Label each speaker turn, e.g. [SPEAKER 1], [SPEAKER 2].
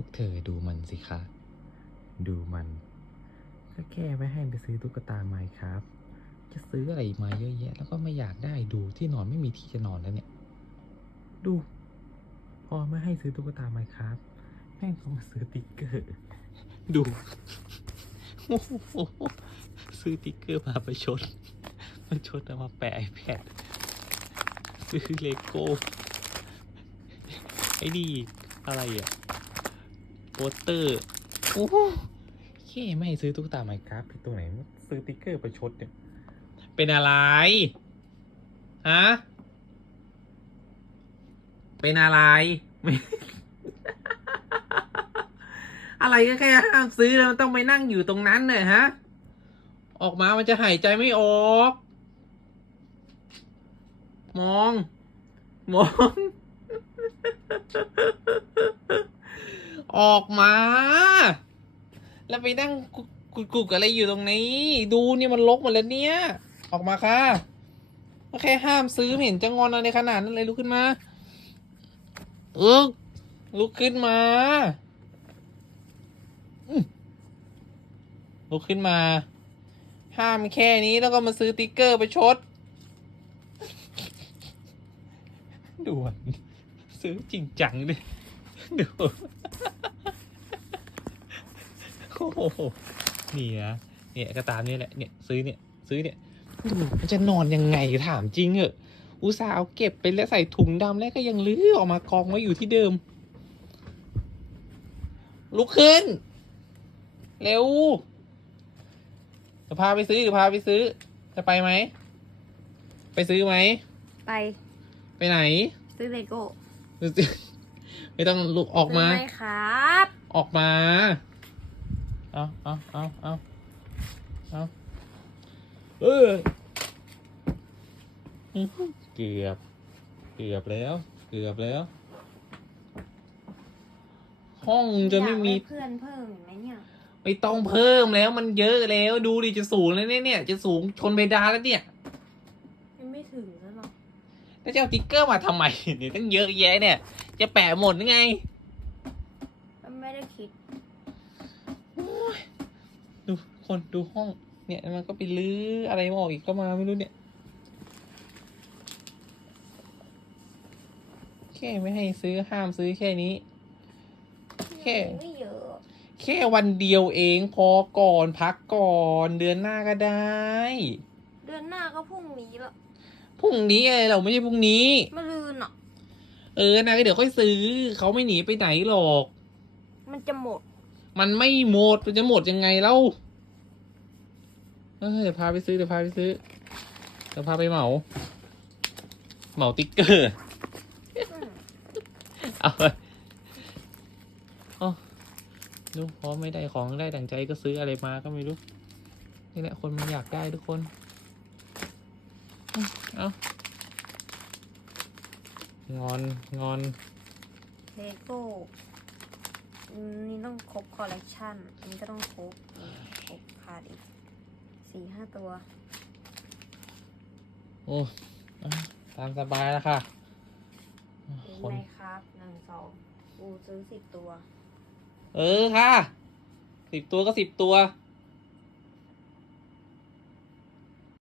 [SPEAKER 1] วกเธอดูมันสิคะ ดูมัน ก็แค่ไม่ให้ไปซื้อตุ๊กตาไม้ครับ จะซื้ออะไรมาเยอะแยะ แล้วก็ไม่อยากได้ดูที่นอนไม่มีที่จะนอนแล้วเนี่ย ดู พอไม่ให้ซื้อตุ๊กตาไม้ครับ แม่งเขามาซื้อติ๊กเกอร์ ดูโอ้โหซื้อติ๊กเกอร์มาประชดประชดเอามาแปะไอแพดซื้อเลโก้ไอ้นี่อะไรอะโปสเตอร์โอ้โหแค่ไม่ซื้อตุ๊กตาไมค์ครับตัวไหนซื้อติ๊กเกอร์ประชดเนี่ยเป็นอะไรฮะเป็นอะไรไอะไรก็แค่ห้ามซื้อแล้วมันต้องไปนั่งอยู่ตรงนั้นเนี่ยฮะ ออกมามันจะหายใจไม่ออก มอง มอง ออกมา แล้วไปนั่งกุกกุกกุกอะไรอยู่ตรงนี้ ดูเนี่ยมันลกหมดแล้วเนี่ย ออกมาค่ะก็แค่ห้ามซื้อเห็นจะงอนอะไรขนาดนั้นเลยลุกขึ้นมาเออลุกขึ้นมาลุกขึ้นมา ห้ามแค่นี้แล้วก็มาซื้อติ๊กเกอร์ไปชดดูมันซื้อจริงจังดิดู โอ้โหนี่นะเนี่ยก็ตามนี่แหละเนี่ยซื้อเนี่ยซื้อเนี่ยดูมันจะนอนยังไงถามจริงเหอะอุตส่าห์เอาเก็บไปแล้วใส่ถุงดำแล้วก็ยังลื้อออกมากองไว้อยู่ที่เดิม ลุกขึ้น เร็วจะพาไปซื้อจะพาไปซื้อ จะไปไหม ไปซื้อไหม
[SPEAKER 2] ไป
[SPEAKER 1] ไปไหน
[SPEAKER 2] ซื้อเลโก้
[SPEAKER 1] ไม่ต้องลุกออกมา
[SPEAKER 2] ซื้ไหมครับ
[SPEAKER 1] ออกมา เอาเอาเอาเอาเอาเอออื้อหือเกือบ เกือบแล้ว เกือบแล้ว ห้องจะไม่มี
[SPEAKER 2] อยากด้เพื่อนเพิ่มอีกไหมเนี่ย
[SPEAKER 1] ไม่ต้องเพิ่มแล้วมันเยอะแล้ว ดูดิจะสูงแล้วเนี่ยเนี่ยจะสูงชนเพดานแล้วเนี่ย
[SPEAKER 2] ยังไม่ถึงซะหรอก
[SPEAKER 1] แล้วจะเอาติ๊กเกอร์มาทำไมเนี่ยตั้งเยอะแยะเนี่ย จะแปะหมดหรือไง
[SPEAKER 2] มันไม่ได้คิด
[SPEAKER 1] ดูคนดูห้อง เนี่ยมันก็ไปลื้ออะไรมาออกอีกก็มาไม่รู้เนี่ยแค่ไม่ให้ซื้อห้ามซื้อแค่นี้ แค่
[SPEAKER 2] ไม่เยอะ
[SPEAKER 1] แค่วันเดียวเองพอก่อนพักก่อนเดือนหน้าก็ได้
[SPEAKER 2] เดือนหน้าก็พรุ่งนี้ละ
[SPEAKER 1] พรุ่งนี้อะไรเราไม่ใช่พรุ่งนี้
[SPEAKER 2] มาลืนอะ
[SPEAKER 1] เออนะก็เดี๋ยวค่อยซื้อเขาไม่หนีไปไหนหรอก
[SPEAKER 2] มันจะหมด
[SPEAKER 1] มันไม่หมดมันจะหมดยังไงเล่าเดี๋ยวพาไปซื้อเดี๋ยวพาไปซื้อเดี๋ยวพาไปเหมา เหมาติ๊กเกอร์เอาไปเอาดูพอไม่ได้ของได้ดั่งใจก็ซื้ออะไรมาก็ไม่รู้นี่แหละคนมันอยากได้ทุกคน เอางอนงอน
[SPEAKER 2] เลโก้ นี่ต้องครบคอลเลกชันอันนี้ก็ต้องครบนี่ครบขาดอีกสี่ห้าตัว
[SPEAKER 1] โอ้อะตามสบายแล้วค่ะ
[SPEAKER 2] อีก
[SPEAKER 1] คน
[SPEAKER 2] ไหมครับหนึ่งสองกูซื้อสิบตัว
[SPEAKER 1] เออค่ะ สิบตัวก็สิบตัว
[SPEAKER 2] อ